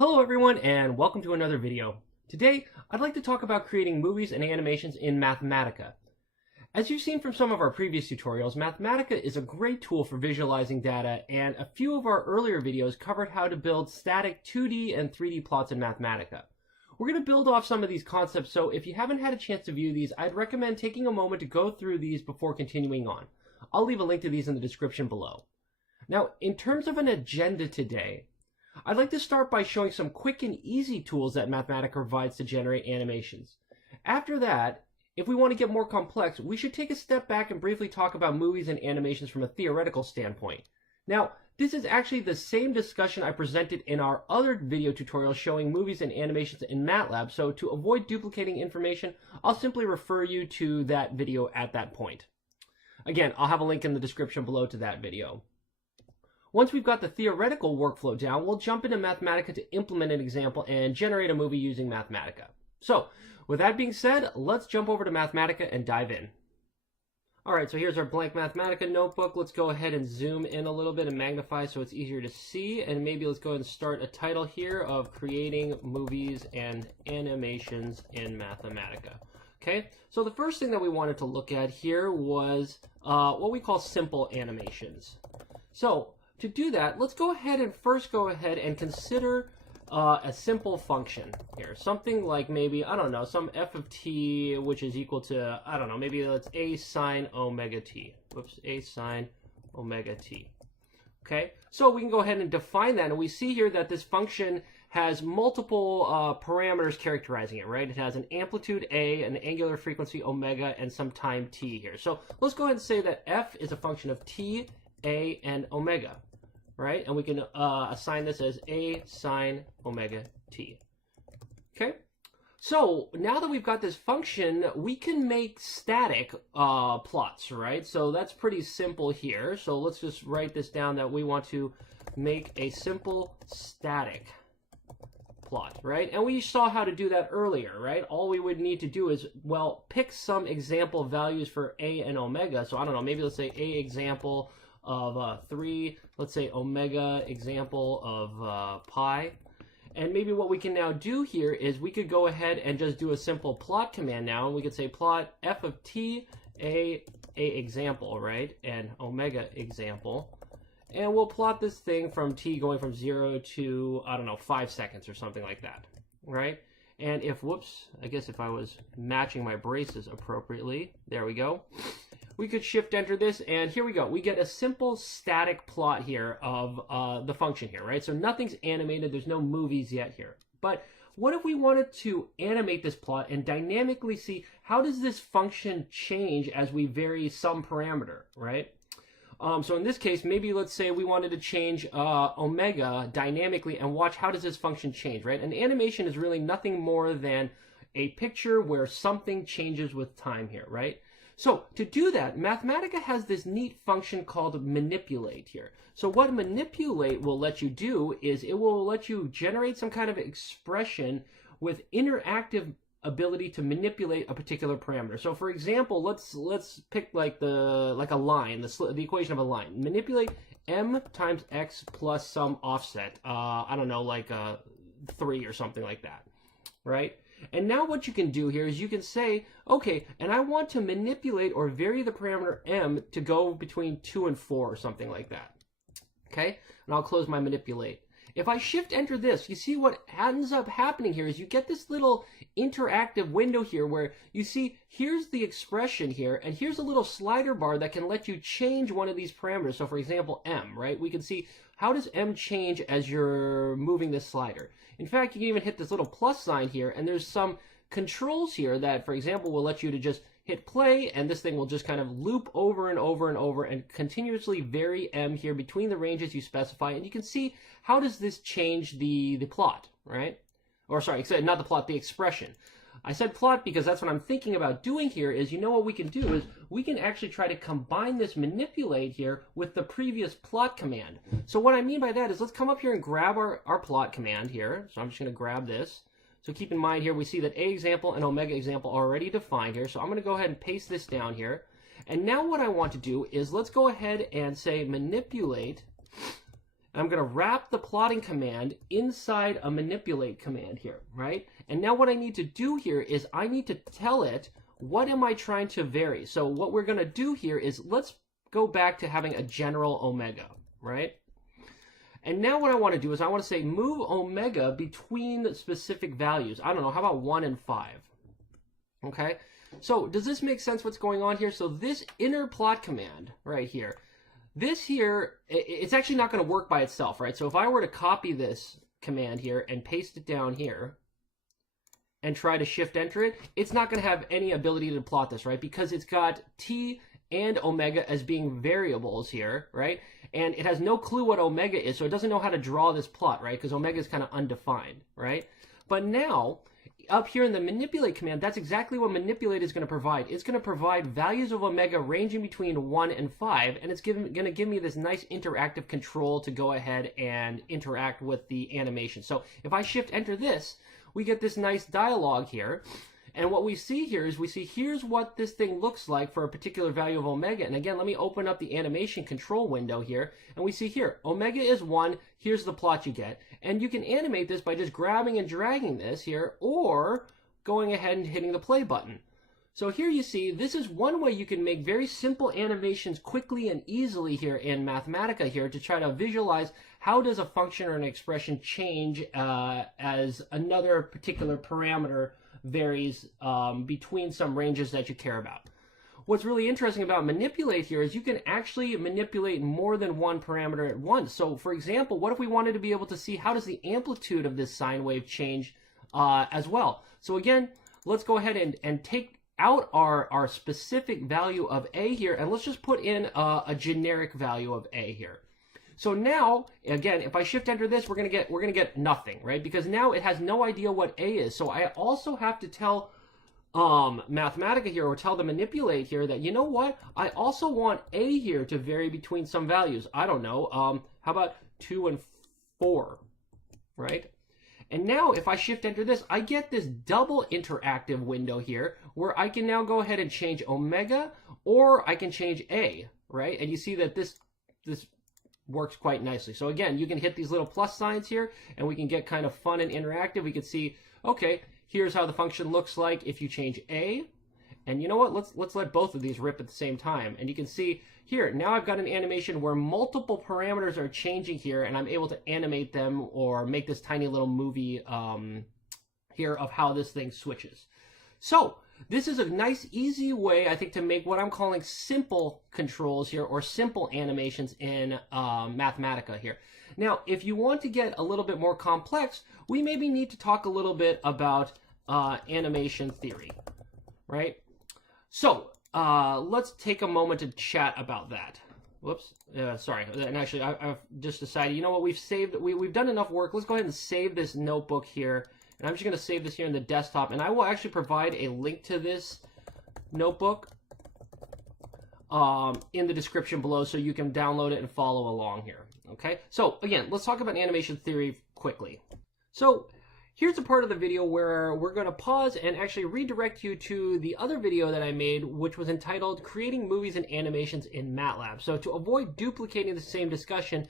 Hello everyone and welcome to another video. Today, I'd like to talk about creating movies and animations in Mathematica. As you've seen from some of our previous tutorials, Mathematica is a great tool for visualizing data, and a few of our earlier videos covered how to build static 2D and 3D plots in Mathematica. We're going to build off some of these concepts, so if you haven't had a chance to view these, I'd recommend taking a moment to go through these before continuing on. I'll leave a link to these in the description below. Now, in terms of an agenda today, I'd like to start by showing some quick and easy tools that Mathematica provides to generate animations. After that, if we want to get more complex, we should take a step back and briefly talk about movies and animations from a theoretical standpoint. Now, this is actually the same discussion I presented in our other video tutorial showing movies and animations in MATLAB, so to avoid duplicating information, I'll simply refer you to that video at that point. Again, I'll have a link in the description below to that video. Once we've got the theoretical workflow down, we'll jump into Mathematica to implement an example and generate a movie using Mathematica. So, with that being said, let's jump over to Mathematica and dive in. Alright, so here's our blank Mathematica notebook. Let's go ahead and zoom in a little bit and magnify so it's easier to see. And maybe let's go ahead and start a title here of creating movies and animations in Mathematica. Okay, so the first thing that we wanted to look at here was what we call simple animations. So, to do that, let's go ahead and consider a simple function here. Something like maybe, I don't know, some f of t, which is equal to, I don't know, maybe let's a sine omega t. Whoops, a sine omega t. Okay, so we can go ahead and define that, and we see here that this function has multiple parameters characterizing it, right? It has an amplitude a, an angular frequency omega, and some time t here. So let's go ahead and say that f is a function of t, a, and omega. Right? And we can assign this as a sine omega t. Okay? So, now that we've got this function, we can make static plots, right? So that's pretty simple here. So let's just write this down that we want to make a simple static plot, right? And we saw how to do that earlier, right? All we would need to do is, well, pick some example values for a and omega. So I don't know, maybe let's say a example of 3, let's say omega example of pi. And maybe what we can now do here is we could go ahead and just do a simple plot command now, and we could say plot f of t, a example, right, and omega example. And we'll plot this thing from t going from 0 to, I don't know, 5 seconds or something like that, right? And if, whoops, I guess if I was matching my braces appropriately, there we go. We could shift enter this, and here we go. We get a simple static plot here of the function here, right? So nothing's animated. There's no movies yet here. But what if we wanted to animate this plot and dynamically see how does this function change as we vary some parameter, right? So in this case, maybe let's say we wanted to change omega dynamically and watch how does this function change, right? An animation is really nothing more than a picture where something changes with time here, right? So to do that, Mathematica has this neat function called manipulate here. So what manipulate will let you do is it will let you generate some kind of expression with interactive ability to manipulate a particular parameter. So for example, let's pick like a line, the equation of a line. Manipulate m times x plus some offset. I don't know, like 3 or something like that, right? And now what you can do here is you can say, okay, and I want to manipulate or vary the parameter m to go between 2 and 4 or something like that. Okay? And I'll close my manipulate. If I shift enter this, you see what ends up happening here is you get this little interactive window here where you see here's the expression here, and here's a little slider bar that can let you change one of these parameters. So for example, m, right? We can see how does m change as you're moving this slider. In fact, you can even hit this little plus sign here, and there's some controls here that, for example, will let you to just hit play, and this thing will just kind of loop over and over and over and continuously vary m here between the ranges you specify, and you can see how does this change the plot, right? Or sorry, not the plot, the expression. I said plot because that's what I'm thinking about doing here is, you know what we can do is we can actually try to combine this manipulate here with the previous plot command. So what I mean by that is let's come up here and grab our plot command here. So I'm just going to grab this. So keep in mind here we see that a example and omega example are already defined here. So I'm going to go ahead and paste this down here. And now what I want to do is let's go ahead and say manipulate I'm going to wrap the plotting command inside a manipulate command here, right? And now what I need to do here is I need to tell it, what am I trying to vary? So what we're going to do here is let's go back to having a general omega, right? And now what I want to do is I want to say move omega between specific values. I don't know, how about 1 and 5? Okay, so does this make sense what's going on here? So this inner plot command right here, this here, it's actually not going to work by itself, right? So if I were to copy this command here and paste it down here and try to shift enter it, it's not going to have any ability to plot this, right? Because it's got t and omega as being variables here, right? And it has no clue what omega is, so it doesn't know how to draw this plot, right? Because omega is kind of undefined, right? But now, up here in the manipulate command, that's exactly what manipulate is going to provide. It's going to provide values of omega ranging between 1 and 5, and it's going to give me this nice interactive control to go ahead and interact with the animation. So if I shift enter this, we get this nice dialogue here. And what we see here is we see here's what this thing looks like for a particular value of omega. And again, let me open up the animation control window here. And we see here, omega is 1. Here's the plot you get. And you can animate this by just grabbing and dragging this here or going ahead and hitting the play button. So here you see, this is one way you can make very simple animations quickly and easily here in Mathematica here to try to visualize how does a function or an expression change as another particular parameter varies between some ranges that you care about. What's really interesting about manipulate here is you can actually manipulate more than one parameter at once. So for example, what if we wanted to be able to see how does the amplitude of this sine wave change as well? So again, let's go ahead and take out our specific value of a here, and let's just put in a generic value of a here. So now, again, if I shift enter this, we're gonna get nothing, right? Because now it has no idea what a is. So I also have to tell Mathematica here, or tell the manipulate here, that you know what? I also want a here to vary between some values. I don't know. How about 2 and 4, right? And now if I shift enter this, I get this double interactive window here where I can now go ahead and change omega, or I can change a, right? And you see that this works quite nicely. So again, you can hit these little plus signs here and we can get kind of fun and interactive. We can see, okay, here's how the function looks like if you change a. And you know what? Let's let both of these rip at the same time. And you can see here, now I've got an animation where multiple parameters are changing here, and I'm able to animate them or make this tiny little movie here of how this thing switches. So this is a nice, easy way, I think, to make what I'm calling simple controls here, or simple animations in Mathematica here. Now, if you want to get a little bit more complex, we maybe need to talk a little bit about animation theory, right? So let's take a moment to chat about that. Whoops, sorry. And actually, I've just decided, you know what, we've done enough work. Let's go ahead and save this notebook here. And I'm just going to save this here in the desktop. And I will actually provide a link to this notebook in the description below so you can download it and follow along here. Okay, so again, let's talk about animation theory quickly. So here's a part of the video where we're going to pause and actually redirect you to the other video that I made, which was entitled Creating Movies and Animations in MATLAB. So to avoid duplicating the same discussion,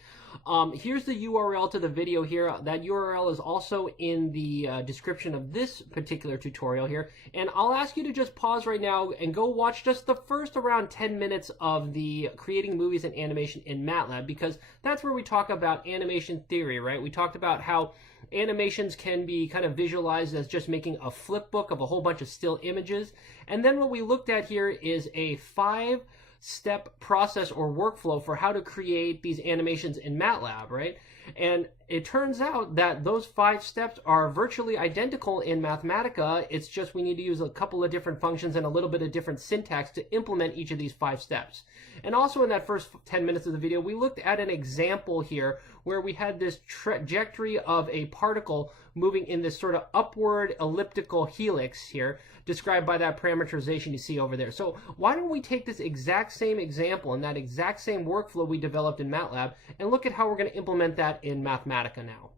here's the URL to the video here. That URL is also in the description of this particular tutorial here. And I'll ask you to just pause right now and go watch just the first around 10 minutes of the Creating Movies and Animation in MATLAB, because that's where we talk about animation theory, right? We talked about how animations can be kind of visualized as just making a flip book of a whole bunch of still images. And then what we looked at here is a 5-step process or workflow for how to create these animations in MATLAB, right? And it turns out that those 5 steps are virtually identical in Mathematica. It's just we need to use a couple of different functions and a little bit of different syntax to implement each of these 5 steps. And also in that first 10 minutes of the video, we looked at an example here where we had this trajectory of a particle moving in this sort of upward elliptical helix here, described by that parameterization you see over there. So why don't we take this exact same example and that exact same workflow we developed in MATLAB and look at how we're going to implement that in Mathematica now.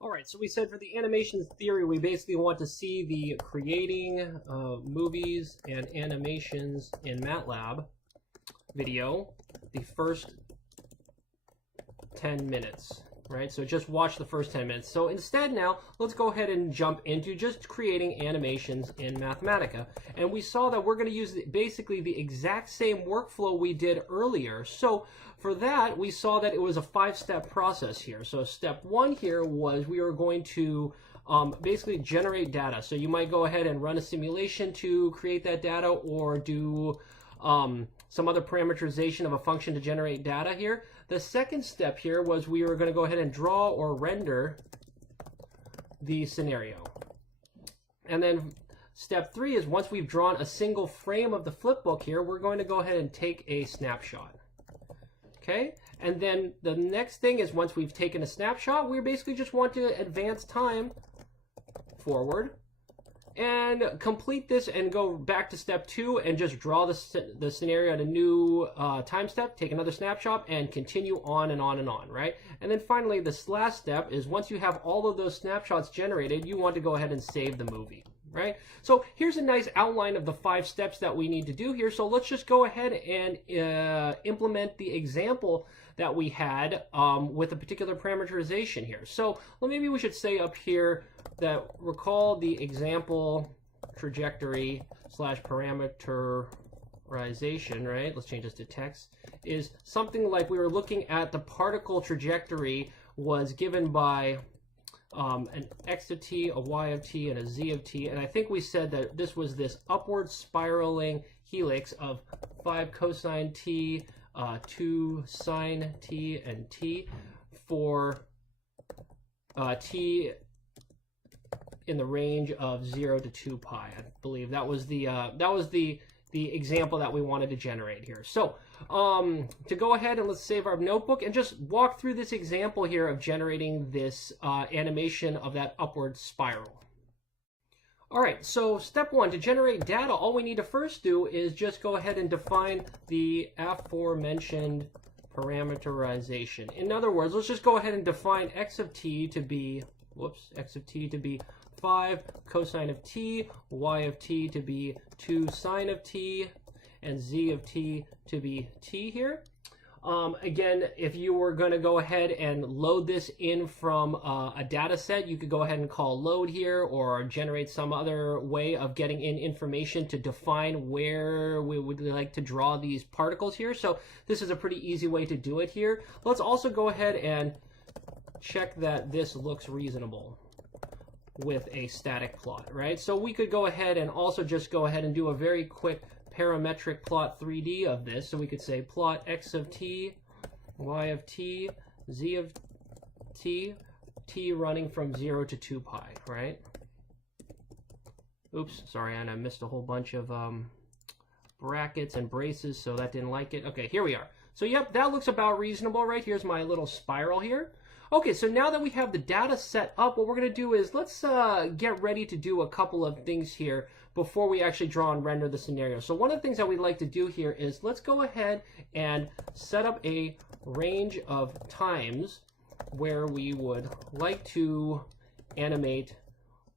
All right, so we said for the animation theory, we basically want to see the creating movies and animations in MATLAB video, the first 10 minutes, right? So just watch the first 10 minutes. So instead now, let's go ahead and jump into just creating animations in Mathematica. And we saw that we're going to use basically the exact same workflow we did earlier. So for that, we saw that it was a 5-step process here. So step 1 here was we were going to basically generate data. So you might go ahead and run a simulation to create that data, or do some other parameterization of a function to generate data here. The second step here was we were going to go ahead and draw or render the scenario. And then step 3 is once we've drawn a single frame of the flipbook here, we're going to go ahead and take a snapshot. Okay, and then the next thing is once we've taken a snapshot, we basically just want to advance time forward and complete this and go back to step 2 and just draw the scenario at a new time step, take another snapshot, and continue on and on and on, right? And then finally, this last step is once you have all of those snapshots generated, you want to go ahead and save the movie. Right? So here's a nice outline of the 5 steps that we need to do here. So let's just go ahead and implement the example that we had with a particular parameterization here. So maybe we should say up here that recall the example trajectory / parameterization, right? Let's change this to text, is something like we were looking at the particle trajectory was given by an x of t, a y of t, and a z of t. And I think we said that this was this upward spiraling helix of 5 cosine t, 2 sine t, and t for t in the range of 0 to 2 pi. I believe that was the example that we wanted to generate here. So to go ahead and let's save our notebook and just walk through this example here of generating this animation of that upward spiral. All right, so step 1, to generate data, all we need to first do is just go ahead and define the aforementioned parameterization. In other words, let's just go ahead and define x of t to be, x of t to be 5 cosine of t, y of t to be 2 sine of t, and z of t to be t here. Again, if you were going to go ahead and load this in from a data set, you could go ahead and call load here, or generate some other way of getting in information to define where we would like to draw these particles here. So this is a pretty easy way to do it here. Let's also go ahead and check that this looks reasonable with a static plot, right? So we could go ahead and also just go ahead and do a very quick parametric plot 3D of this. So we could say plot x of t, y of t, z of t, t running from 0 to 2 pi, right? Oops, sorry, and I missed a whole bunch of brackets and braces, so that didn't like it. Okay, here we are. So yep, that looks about reasonable, right? Here's my little spiral here. Okay, so now that we have the data set up, what we're going to do is let's get ready to do a couple of things here before we actually draw and render the scenario. So one of the things that we'd like to do here is let's go ahead and set up a range of times where we would like to animate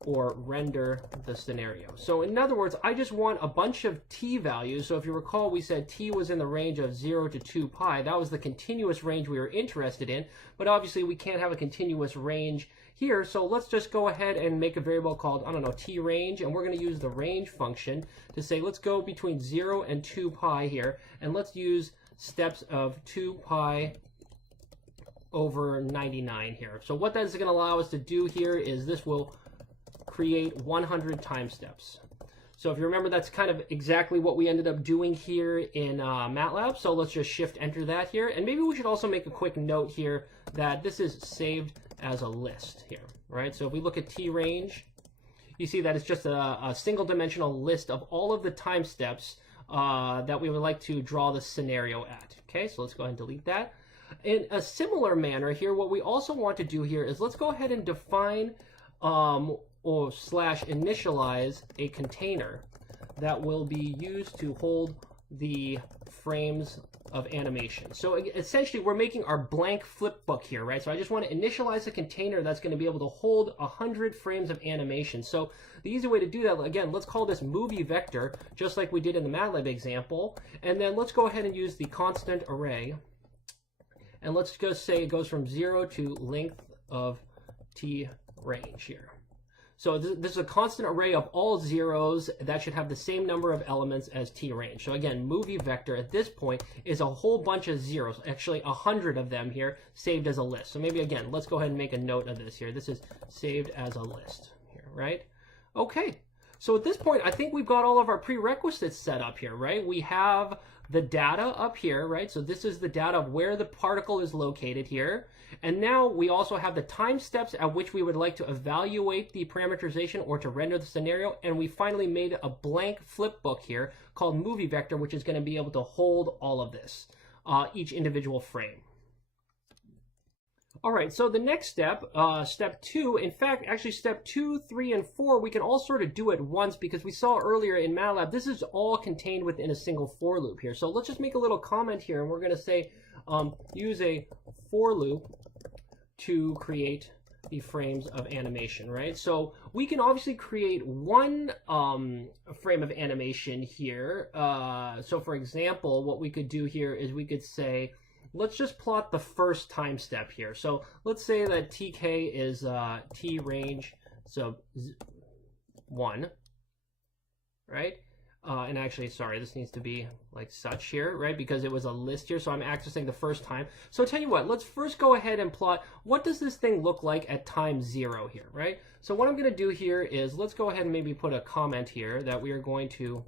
or render the scenario. So in other words, I just want a bunch of t values. So if you recall, we said t was in the range of 0 to 2 pi. That was the continuous range we were interested in, but obviously we can't have a continuous range here. So let's just go ahead and make a variable called, I don't know, t range, and we're going to use the range function to say let's go between 0 and 2 pi here, and let's use steps of 2 pi over 99 here. So what that is going to allow us to do here is this will create 100 time steps. So if you remember, that's kind of exactly what we ended up doing here in MATLAB. So let's just shift enter that here. And maybe we should also make a quick note here that this is saved as a list here, right? So if we look at t range, you see that it's just a single dimensional list of all of the time steps that we would like to draw the scenario at. Okay, so let's go ahead and delete that. In a similar manner here, what we also want to do here is let's go ahead and define or slash initialize a container that will be used to hold the frames of animation. So essentially we're making our blank flip book here, right? So I just want to initialize a container that's going to be able to hold 100 frames of animation. So the easy way to do that, again, let's call this movie vector, just like we did in the MATLAB example. And then let's go ahead and use the constant array. And let's just say it goes from 0 to length of t range here. So this is a constant array of all zeros that should have the same number of elements as t range. So again, movie vector at this point is a whole bunch of zeros, actually 100 of them here saved as a list. So maybe again, let's go ahead and make a note of this here. This is saved as a list here, right? Okay, so at this point, I think we've got all of our prerequisites set up here, right? We have the data up here, right? So this is the data of where the particle is located here. And now we also have the time steps at which we would like to evaluate the parameterization or to render the scenario. And we finally made a blank flipbook here called movie vector, which is going to be able to hold all of this, each individual frame. All right, so the next step, step 2, in fact, actually step 2, 3, and 4, we can all sort of do at once because we saw earlier in MATLAB, this is all contained within a single for loop here. So let's just make a little comment here, and we're going to say use a for loop to create the frames of animation, right? So we can obviously create one frame of animation here. So for example, what we could do here is we could say, let's just plot the first time step here. So let's say that tk is t range, so 1, right? And actually, sorry, this needs to be like such here, right? Because it was a list here, so I'm accessing the first time. So tell you what, let's first go ahead and plot what does this thing look like at time 0 here, right? So what I'm going to do here is let's go ahead and maybe put a comment here that we are going to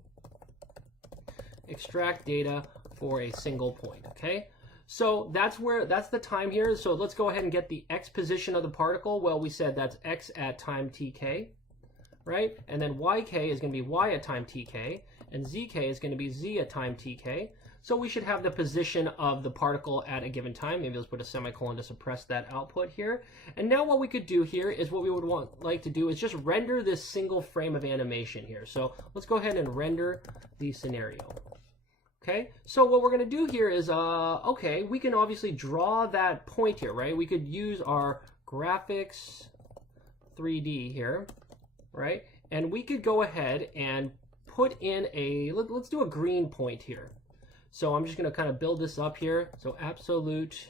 extract data for a single point, okay? So that's the time here. So let's go ahead and get the x position of the particle. Well, we said that's x at time tk, right? And then yk is going to be y at time tk, and zk is going to be z at time tk. So we should have the position of the particle at a given time. Maybe let's put a semicolon to suppress that output here. And now what we could do here is what we would like to do is just render this single frame of animation here. So let's go ahead and render the scenario. Okay, so what we're going to do here is, okay, we can obviously draw that point here, right? We could use our graphics 3D here, right? And we could go ahead and put in a, let's do a green point here. So I'm just going to kind of build this up here. So absolute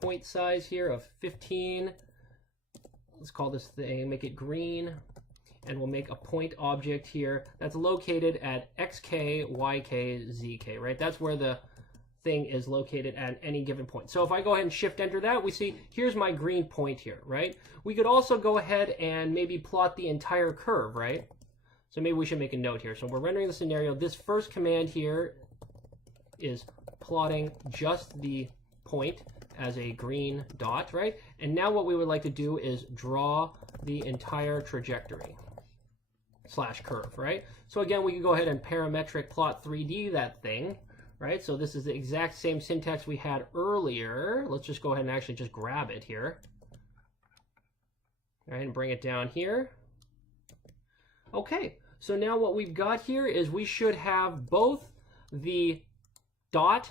point size here of 15. Let's call this thing, make it green. And we'll make a point object here that's located at xk, yk, zk, right? That's where the thing is located at any given point. So if I go ahead and shift enter that, we see here's my green point here, right? We could also go ahead and maybe plot the entire curve, right? So maybe we should make a note here. So we're rendering the scenario. This first command here is plotting just the point as a green dot, right? And now what we would like to do is draw the entire trajectory / curve, right? So again, we can go ahead and parametric plot 3D that thing, right? So this is the exact same syntax we had earlier. Let's just go ahead and actually just grab it here. All right, and bring it down here. Okay, so now what we've got here is we should have both the dot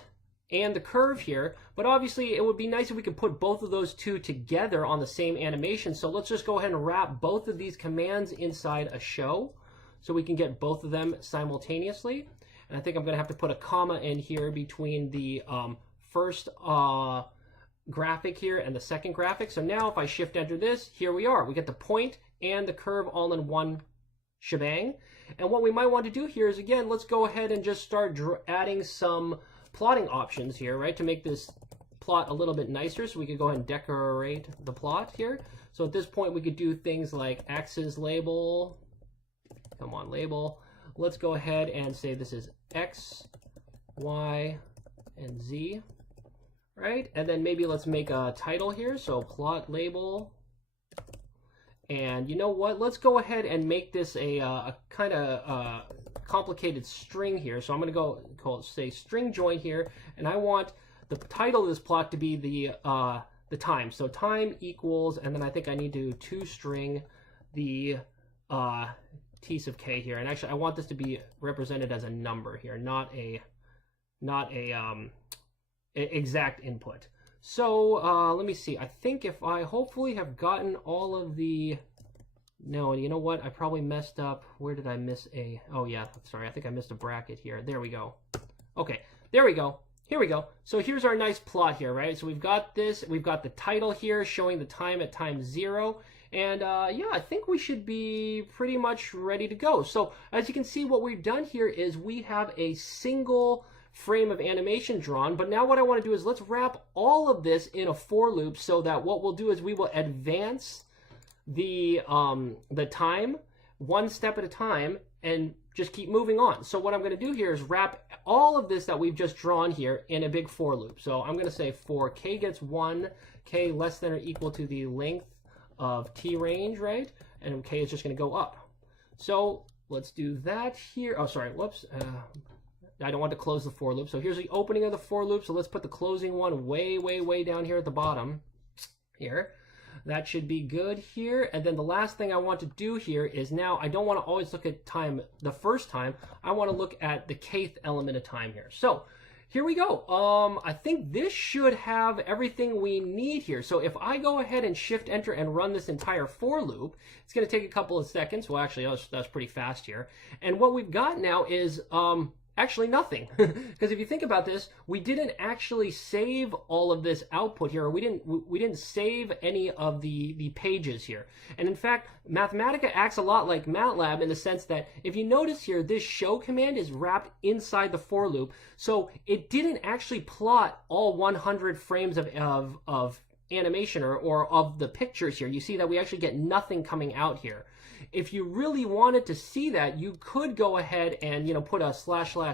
and the curve here, but obviously it would be nice if we could put both of those two together on the same animation. So let's just go ahead and wrap both of these commands inside a show so we can get both of them simultaneously. And I think I'm going to have to put a comma in here between the first graphic here and the second graphic. So now if I shift enter this, here we are. We get the point and the curve all in one shebang. And what we might want to do here is, again, let's go ahead and just start adding some plotting options here, right, to make this plot a little bit nicer. So we could go ahead and decorate the plot here. So at this point, we could do things like axis label. Come on, label. Let's go ahead and say this is X, Y, and Z, right? And then maybe let's make a title here. So plot label. And you know what? Let's go ahead and make this a kind of complicated string here. So I'm going to go say string join here, and I want the title of this plot to be the time. So time equals, and then I think I need to toString the t sub k here. And actually, I want this to be represented as a number here, not a exact input. So let me see. I think if I hopefully have gotten all of the... No, you know what? I probably messed up. Where did I miss a... Oh, yeah. Sorry. I think I missed a bracket here. There we go. Okay. There we go. here we go. So here's our nice plot here, right? So we've got this, we've got the title here showing the time at time 0. And yeah, I think we should be pretty much ready to go. So as you can see, what we've done here is we have a single frame of animation drawn, but now what I want to do is let's wrap all of this in a for loop, so that what we'll do is we will advance the time one step at a time and just keep moving on. So what I'm going to do here is wrap all of this that we've just drawn here in a big for loop. So I'm going to say for k gets 1, k less than or equal to the length of t range, right? And k is just going to go up. So let's do that here. Oh, sorry, whoops. I don't want to close the for loop. So here's the opening of the for loop. So let's put the closing one way, way, way down here at the bottom here. That should be good here. And then the last thing I want to do here is now I don't want to always look at time the first time. I want to look at the kth element of time here. So here we go. I think this should have everything we need here. So if I go ahead and shift enter and run this entire for loop, it's going to take a couple of seconds. Well, actually, that's pretty fast here. And what we've got now is actually nothing. Because if you think about this, we didn't actually save all of this output here, or we didn't save any of the pages here. And in fact, Mathematica acts a lot like MATLAB in the sense that if you notice here, this show command is wrapped inside the for loop, so it didn't actually plot all 100 frames of animation or of the pictures here. You see that we actually get nothing coming out here. If you really wanted to see that, you could go ahead and, you know, put a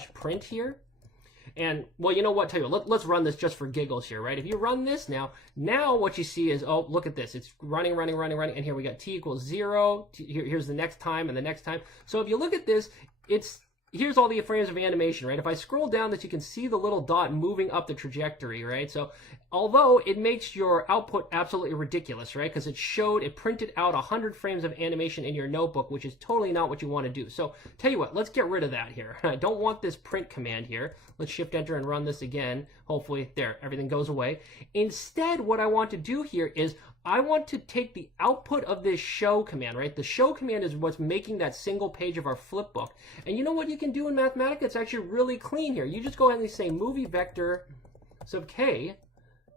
/ print here. And, well, you know what, tell you what, let's run this just for giggles here, right? If you run this now what you see is, oh, look at this. It's running, and here we got t equals 0. Here's the next time and the next time. So if you look at this, here's all the frames of animation, right? If I scroll down this, you can see the little dot moving up the trajectory, right? So although it makes your output absolutely ridiculous, right? Because it printed out 100 frames of animation in your notebook, which is totally not what you want to do. So tell you what, let's get rid of that here. I don't want this print command here. Let's shift enter and run this again. Hopefully, there, everything goes away. Instead, what I want to do here is I want to take the output of this show command, right? The show command is what's making that single page of our flipbook. And you know what you can do in Mathematica? It's actually really clean here. You just go ahead and say movie vector sub k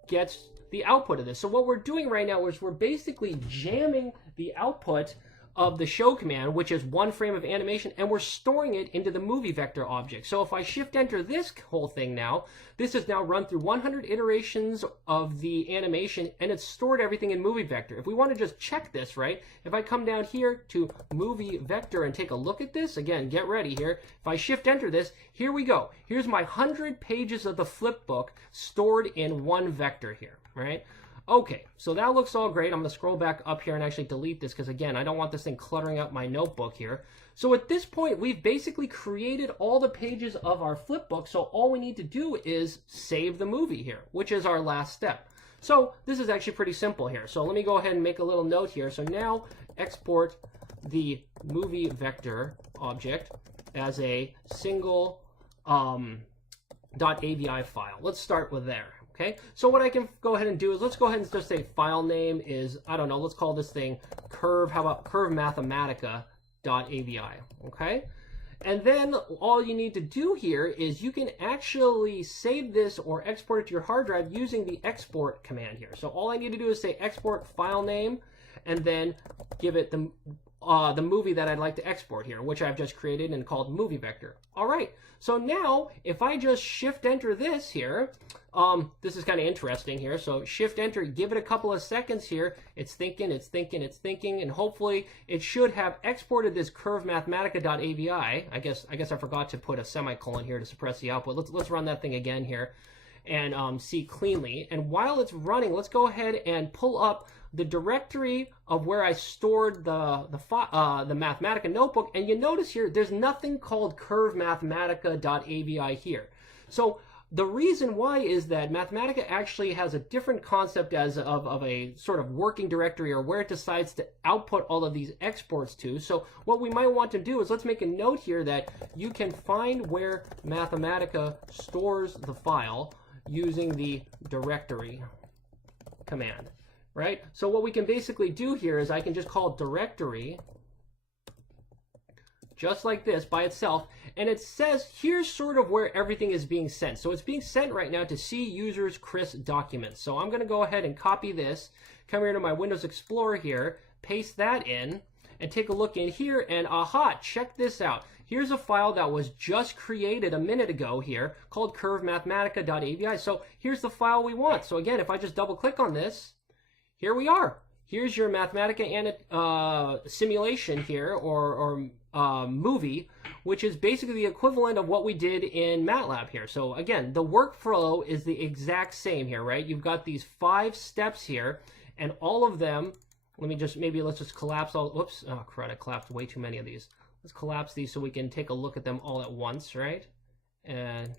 gets the output of this. So what we're doing right now is we're basically jamming the output of the show command, which is 1 frame of animation, and we're storing it into the movie vector object. So if I shift enter this whole thing now, this is now run through 100 iterations of the animation, and it's stored everything in movie vector. If we want to just check this, right, if I come down here to movie vector and take a look at this, again, get ready here. If I shift enter this, here we go. Here's my 100 pages of the flipbook stored in 1 vector here, right? Okay, so that looks all great. I'm going to scroll back up here and actually delete this because, again, I don't want this thing cluttering up my notebook here. So at this point, we've basically created all the pages of our flipbook, so all we need to do is save the movie here, which is our last step. So this is actually pretty simple here. So let me go ahead and make a little note here. So now export the movie vector object as a single .avi file. Let's start with there. Okay, so what I can go ahead and do is let's go ahead and just say file name is, I don't know, let's call this thing curve, how about curve mathematica.avi, okay? And then all you need to do here is you can actually save this or export it to your hard drive using the export command here. So all I need to do is say export file name and then give it the movie that I'd like to export here, which I've just created and called movie vector. All right, so now if I just shift enter this here, this is kind of interesting here. So shift enter, give it a couple of seconds here. It's thinking, and hopefully it should have exported this curve mathematica.avi. I guess I forgot to put a semicolon here to suppress the output. Let's run that thing again here and see cleanly. And while it's running, let's go ahead and pull up the directory of where I stored the Mathematica notebook, and you notice here there's nothing called curve mathematica.avi here. So the reason why is that Mathematica actually has a different concept of a sort of working directory, or where it decides to output all of these exports to. So what we might want to do is let's make a note here that you can find where Mathematica stores the file using the directory command, right? So what we can basically do here is I can just call directory just like this by itself, and it says here's sort of where everything is being sent. So it's being sent right now to C users Chris documents. So I'm going to go ahead and copy this, come here to my Windows Explorer here, paste that in, and take a look in here, and aha, check this out. Here's a file that was just created a minute ago here called curvemathematica.avi. So here's the file we want. So again, if I just double click on this, here we are. Here's your Mathematica simulation here, or movie, which is basically the equivalent of what we did in MATLAB here. So again, the workflow is the exact same here, right? You've got these 5 steps here, and all of them, let's just collapse all, whoops, oh crud, I collapsed way too many of these. Let's collapse these so we can take a look at them all at once, right? And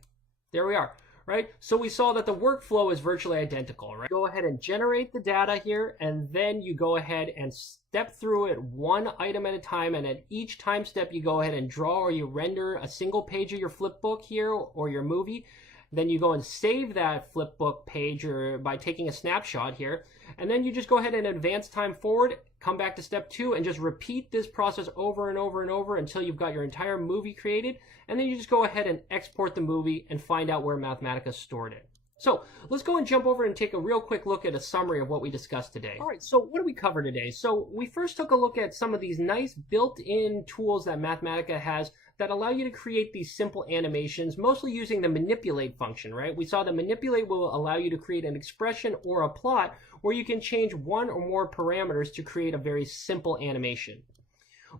there we are, right? So we saw that the workflow is virtually identical, right? Go ahead and generate the data here, and then you go ahead and step through it one item at a time, and at each time step you go ahead and draw or you render a single page of your flipbook here or your movie. Then you go and save that flipbook page by taking a snapshot here, and then you just go ahead and advance time forward, come back to step 2, and just repeat this process over and over and over until you've got your entire movie created, and then you just go ahead and export the movie and find out where Mathematica stored it. So let's go and jump over and take a real quick look at a summary of what we discussed today. All right, so what did we cover today? So we first took a look at some of these nice built-in tools that Mathematica has that allow you to create these simple animations, mostly using the manipulate function, right? We saw that manipulate will allow you to create an expression or a plot where you can change one or more parameters to create a very simple animation.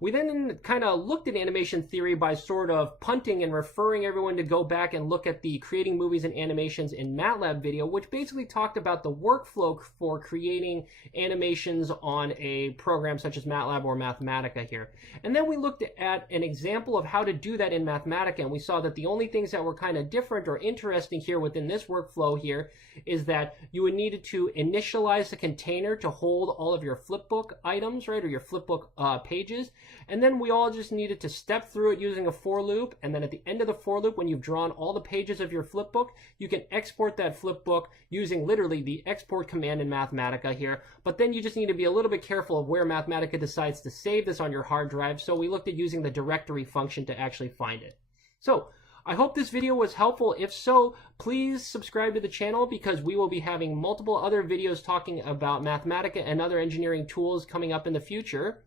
We then kind of looked at animation theory by sort of punting and referring everyone to go back and look at the Creating Movies and Animations in MATLAB video, which basically talked about the workflow for creating animations on a program such as MATLAB or Mathematica here. And then we looked at an example of how to do that in Mathematica, and we saw that the only things that were kind of different or interesting here within this workflow here is that you would need to initialize the container to hold all of your flipbook items, right, or your flipbook pages. And then we all just needed to step through it using a for loop, and then at the end of the for loop, when you've drawn all the pages of your flipbook, you can export that flipbook using literally the export command in Mathematica here. But then you just need to be a little bit careful of where Mathematica decides to save this on your hard drive, so we looked at using the directory function to actually find it. So I hope this video was helpful. If so, please subscribe to the channel because we will be having multiple other videos talking about Mathematica and other engineering tools coming up in the future.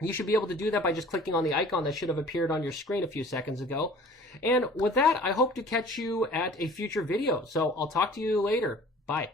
You should be able to do that by just clicking on the icon that should have appeared on your screen a few seconds ago. And with that, I hope to catch you at a future video. So I'll talk to you later. Bye.